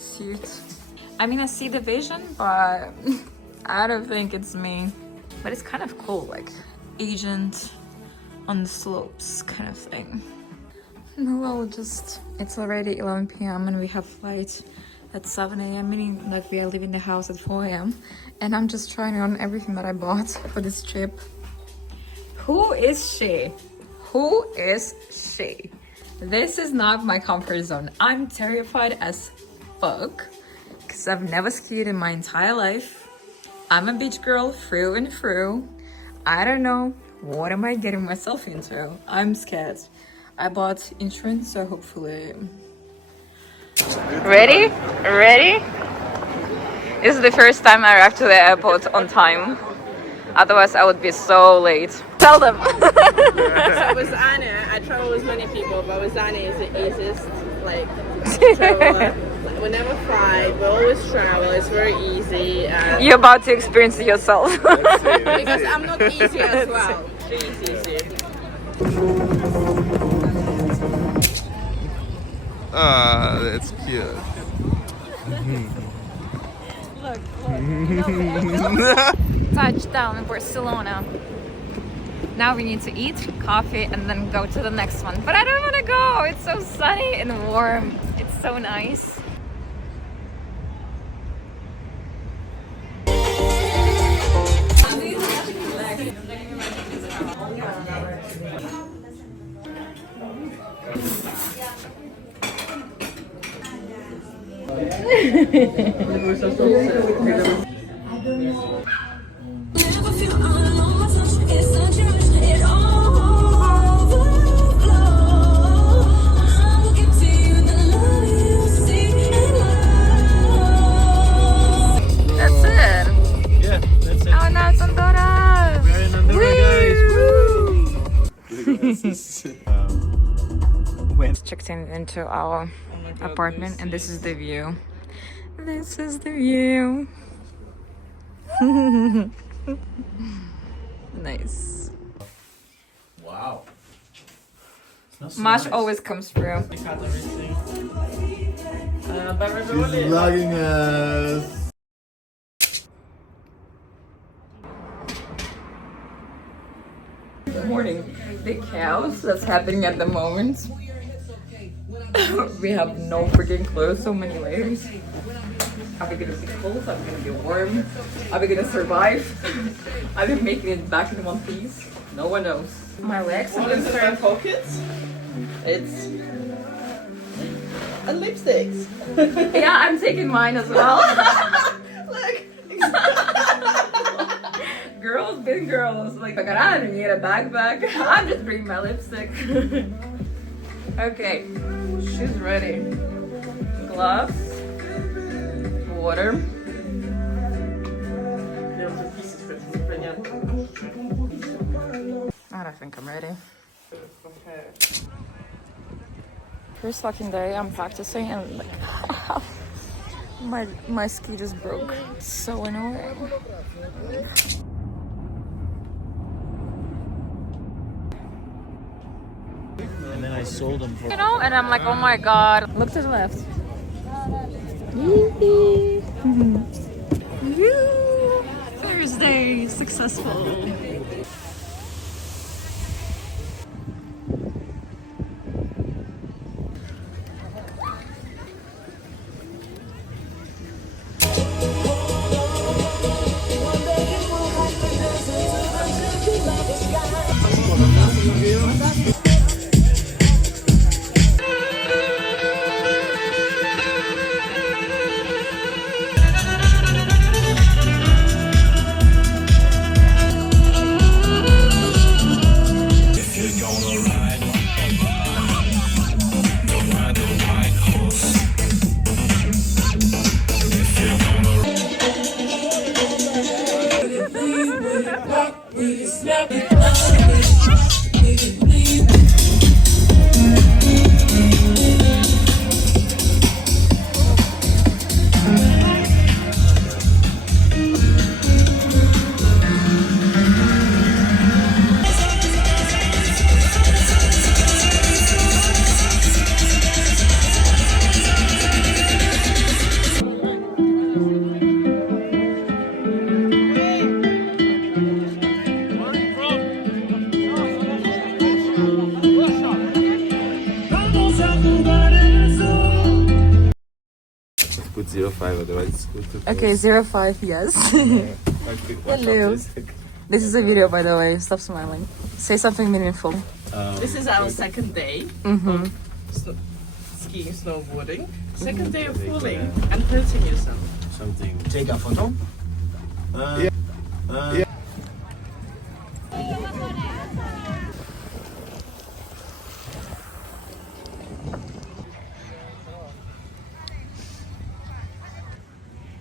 suit. I mean, I see the vision, but I don't think it's me. But it's kind of cool, like agent on the slopes kind of thing. No, I'll just, it's already 11 p.m. and we have flight at 7 a.m. meaning like we are leaving the house at 4 a.m. and I'm just trying on everything that I bought for this trip. Who is she? Who is she? This is not my comfort zone. I'm terrified as fuck because I've never skied in my entire life. I'm a beach girl through and through. I don't know what am I getting myself into. I'm scared. I bought insurance, so hopefully. Ready? Ready? This is the first time I arrived to the airport on time. Otherwise, I would be so late. Tell them. So with Anna, I travel with many people, but with Anna is the easiest, like, traveler. Like, we never fly, we always travel, it's very easy. And You're about to experience it yourself. because I'm not easy as well. She's easy. Ah, that's cute. Touchdown in Barcelona. Now we need to eat coffee and then go to the next one. But I don't want to go. It's so sunny and warm. It's so nice. That's it. Yeah, that's it. Oh, now it's Andorra. We're in Andorra, guys. Woo! Checked into our apartment and this is the view. This is the view. Nice. Wow. Mash always comes through. She's vlogging us. Good morning. The chaos that's happening at the moment. We have no freaking clothes, so many layers. Are we gonna be cold? Are we gonna be warm? Are we gonna survive? Are we making it back in one piece? No one knows. My legs are What is in my pockets? It's and lipsticks. Yeah, I'm taking mine as well. Look. Girls been girls. Like, I don't need a backpack. I'm just bringing my lipstick. Okay, she's ready. Gloves, water. I don't think I'm ready. First fucking day, I'm practicing and like, my ski just broke. It's so annoying. And then I sold them for. You know, and I'm like, oh my god. Look to the left. Thursday, successful. Let's put 05, otherwise it's good to Okay, 05, yes. Hello. This is a video, by the way. Stop smiling. Say something meaningful. This is our second day of skiing, snowboarding. Second day of falling and hurting yourself. Something. Take a photo.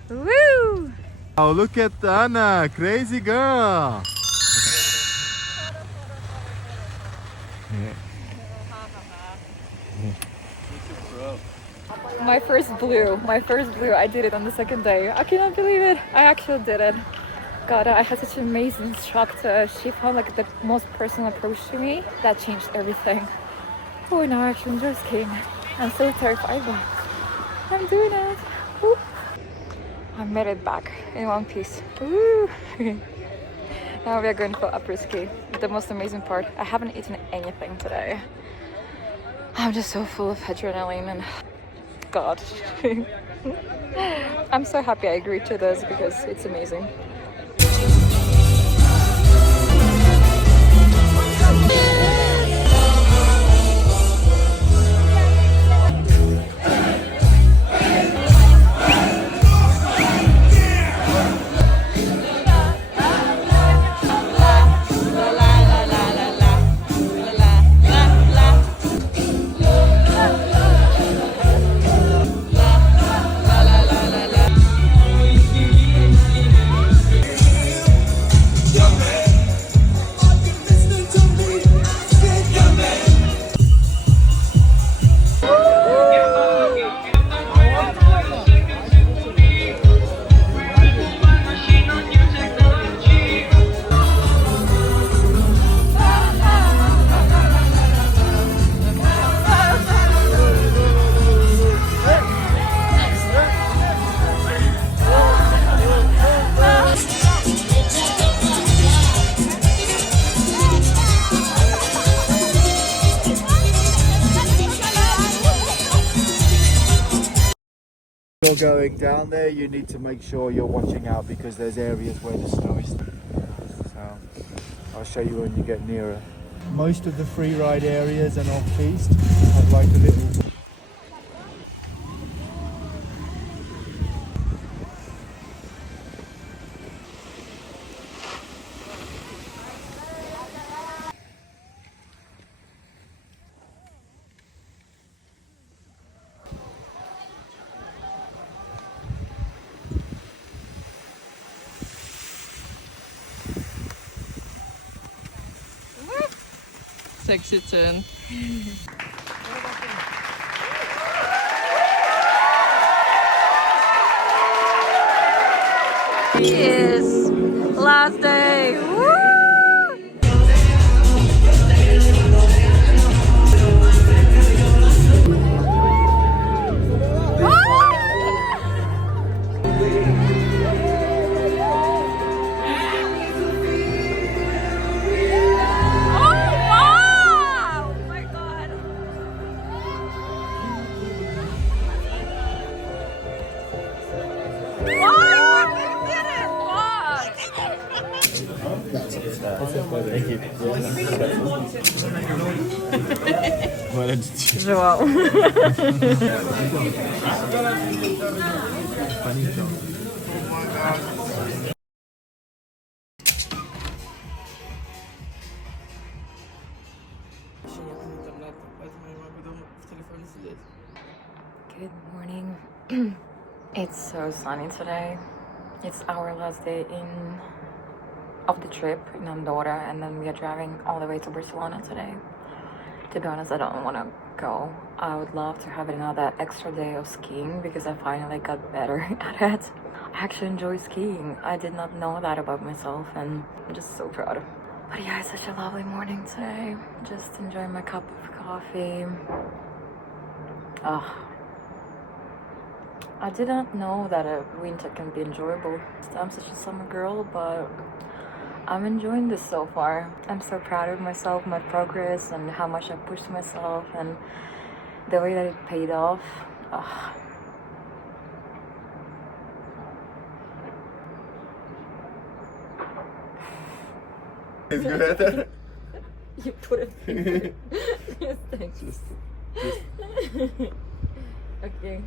Woo! Oh, look at Anna, crazy girl. My first blue. I did it on the second day. I cannot believe it. I actually did it. God, I had such an amazing instructor. She found like the most personal approach to me. That changed everything. Oh, now I actually enjoy skiing. I'm so terrified, but I'm doing it. Woo. I made it back in one piece. Woo. Now we are going for après-ski. The most amazing part, I haven't eaten anything today. I'm just so full of adrenaline and God. I'm so happy I agreed to this because it's amazing. You're going down there, you need to make sure you're watching out because there's areas where the snow is. So I'll show you when you get nearer. Most of the free ride areas and off-piste have like a little. Sexy turn. Cheers! Last day! Woo! Thank you. João. Good morning. It's so sunny today. It's our last day of the trip in Andorra, and then we are driving all the way to Barcelona today. To be honest, I don't want to go. I would love to have another extra day of skiing because I finally got better at it. I actually enjoy skiing. I did not know that about myself, and I'm just so proud. But yeah, it's such a lovely morning today. Just enjoying my cup of coffee. I didn't know that a winter can be enjoyable. I'm such a summer girl, but I'm enjoying this so far. I'm so proud of myself, my progress, and how much I pushed myself, and the way that it paid off. It's good. You put it. Yes, thanks. Okay,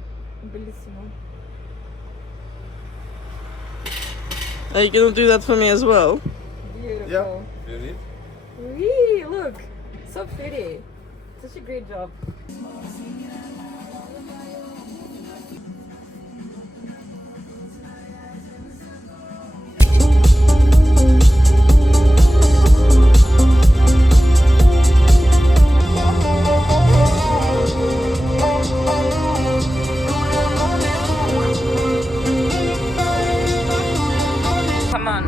bellissimo. Are you gonna do that for me as well? Beautiful. Really? Wee, look, so pretty. Such a great job. Come on.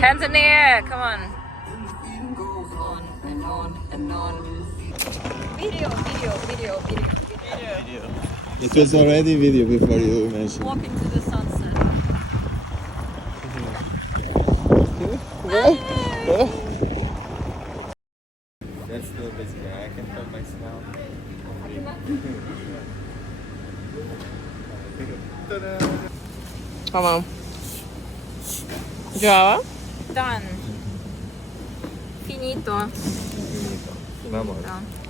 Hands in the air, come on. Goes on and on and on. Video. It was already video before you mentioned. Walk into the sunset. That's the basic. I can feel my smell. Come on. Già? Done. Finito. Vamos. Finito.